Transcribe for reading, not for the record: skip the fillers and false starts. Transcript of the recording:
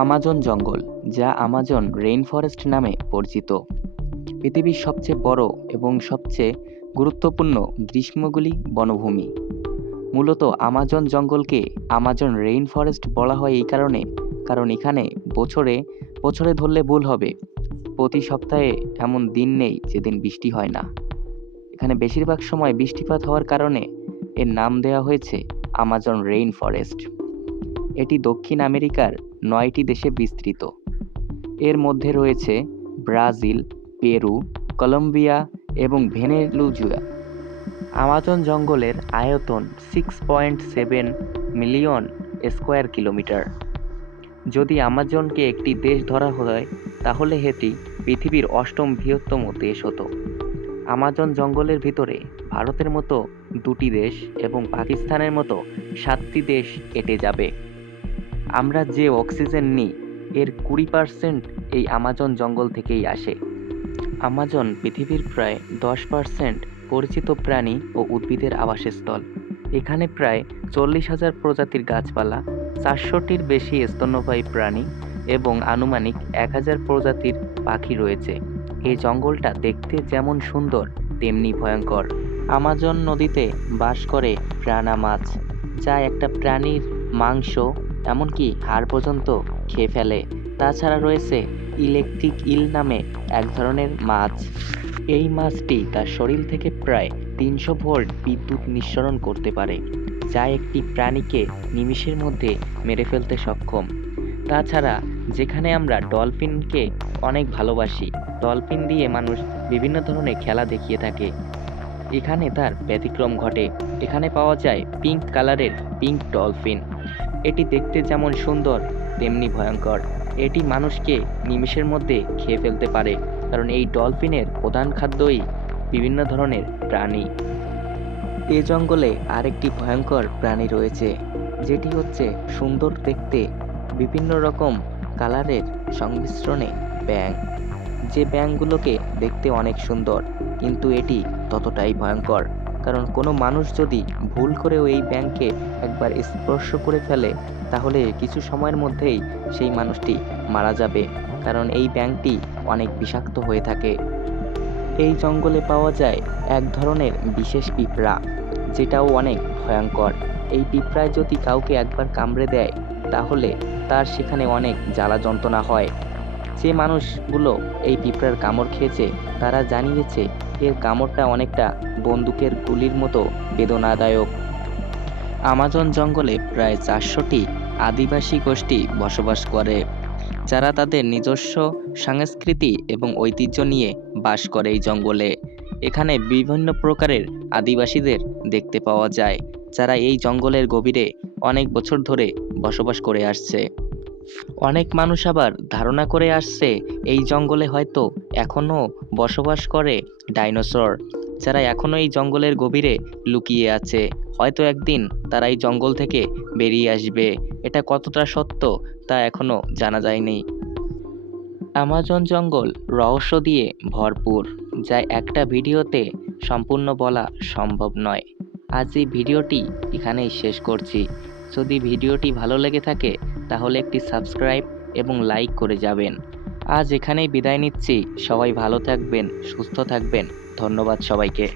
Amazon জঙ্গল, যা Amazon rainforest নামে পরিচিত, পৃথিবীর সবচেয়ে বড় এবং সবচেয়ে গুরুত্বপূর্ণ গ্রীষ্মগুলি বনভূমি। মূলত আমাজন জঙ্গলকে আমাজন রেইনফরেস্ট বলা হয় এই কারণ এখানে বছরে বছরে ধরলে ভুল হবে, প্রতি সপ্তাহে এমন দিন নেই যেদিন বৃষ্টি হয় না। এখানে বেশিরভাগ সময় বৃষ্টিপাত হওয়ার কারণে এর নাম দেওয়া হয়েছে আমাজন রেইনফরেস্ট। এটি দক্ষিণ আমেরিকার 9টি দেশে বিস্তৃত। এর মধ্যে রয়েছে ব্রাজিল, পেরু, কলম্বিয়া এবং ভেনেজুয়েলা। আমাজন জঙ্গলের আয়তন 6.7 মিলিয়ন স্কোয়ার কিলোমিটার। যদি আমাজনকে একটি দেশ ধরা হয় তাহলে এটি পৃথিবীর 8ম বৃহত্তম দেশ হতো। আমাজন জঙ্গলের ভিতরে ভারতের মতো 2টি দেশ এবং পাকিস্তানের মতো 7টি দেশ এঁটে যাবে। আমরা যে অক্সিজেন নিই এর 20% এই আমাজন জঙ্গল থেকেই আসে। আমাজন পৃথিবীর প্রায় 10% পরিচিত প্রাণী ও উদ্ভিদের আবাসস্থল। এখানে প্রায় 40,000 প্রজাতির গাছপালা, 400টির বেশি স্তন্যপায়ী প্রাণী এবং আনুমানিক 1,000 প্রজাতির পাখি রয়েছে। এই জঙ্গলটা দেখতে যেমন সুন্দর তেমনি ভয়ঙ্কর। আমাজন নদীতে বাস করে প্রাণা মাছ, যা একটা প্রাণীর মাংস এমনকি হাড় পর্যন্ত খেয়ে ফেলে। তাছাড়া রয়েছে ইলেকট্রিক ইল নামে এক ধরনের মাছ। এই মাছটি তার শরীর থেকে প্রায় 300 ভোল্ট বিদ্যুৎ নিঃসরণ করতে পারে, যা একটি প্রাণীকে নিমিষের মধ্যে মেরে ফেলতে সক্ষম। তাছাড়া যেখানে আমরা ডলফিনকে অনেক ভালোবাসি, ডলফিন দিয়ে মানুষ বিভিন্ন ধরনের খেলা দেখিয়ে থাকে, এখানে তার ব্যতিক্রম ঘটে। এখানে পাওয়া যায় পিঙ্ক কালারের পিঙ্ক ডলফিন। এটি দেখতে যেমন সুন্দর তেমনি ভয়ঙ্কর। এটি মানুষকে নিমেষের মধ্যে খেয়ে ফেলতে পারে, কারণ এই ডলফিনের প্রধান খাদ্যই বিভিন্ন ধরনের প্রাণী। এ জঙ্গলে আরেকটি ভয়ঙ্কর প্রাণী রয়েছে, যেটি হচ্ছে সুন্দর দেখতে বিভিন্ন রকম কালারের সংমিশ্রণে ব্যাঙ। যে ব্যাঙগুলোকে দেখতে অনেক সুন্দর, কিন্তু এটি ততটাই ভয়ঙ্কর, কারণ কোনো মানুষ যদি ভুল করেও এই ব্যাঙকে একবার স্পর্শ করে ফেলে তাহলে কিছু সময়ের মধ্যেই সেই মানুষটি মারা যাবে, কারণ এই ব্যাঙটি অনেক বিষাক্ত হয়ে থাকে। এই জঙ্গলে পাওয়া যায় এক ধরনের বিশেষ পিঁপড়া, যেটাও অনেক ভয়ঙ্কর। এই পিঁপড়ায় যদি কাউকে একবার কামড়ে দেয় তাহলে তার সেখানে অনেক জ্বালা যন্ত্রণা হয়। যে মানুষগুলো এই পিঁপড়ার কামড় খেয়েছে তারা জানিয়েছে এর কামড়টা অনেকটা বন্দুকের গুলির মতো বেদনাদায়ক। আমাজন জঙ্গলে প্রায় 400টি আদিবাসী গোষ্ঠী বসবাস করে, যারা তাদের নিজস্ব সংস্কৃতি এবং ঐতিহ্য নিয়ে বাস করে এই জঙ্গলে। এখানে বিভিন্ন প্রকারের আদিবাসীদের দেখতে পাওয়া যায়, যারা এই জঙ্গলের গভীরে অনেক বছর ধরে বসবাস করে আসছে। অনেক মানুষ আবার ধারণা করে আসছে এই জঙ্গলে হয়তো এখনও বসবাস করে ডাইনোসর, যারা এখনও এই জঙ্গলের গভীরে লুকিয়ে আছে। হয়তো একদিন তারা এই জঙ্গল থেকে বেরিয়ে আসবে। এটা কতটা সত্য তা এখনও জানা যায়নি। আমাজন জঙ্গল রহস্য দিয়ে ভরপুর, যা একটা ভিডিওতে সম্পূর্ণ বলা সম্ভব নয়। আজ এই ভিডিওটি এখানেই শেষ করছি। যদি ভিডিওটি ভালো লেগে থাকে তাহলে একটি সাবস্ক্রাইব এবং লাইক করে যাবেন। আজ এখানেই বিদায় নিচ্ছি। সবাই ভালো থাকবেন, সুস্থ থাকবেন। ধন্যবাদ সবাইকে।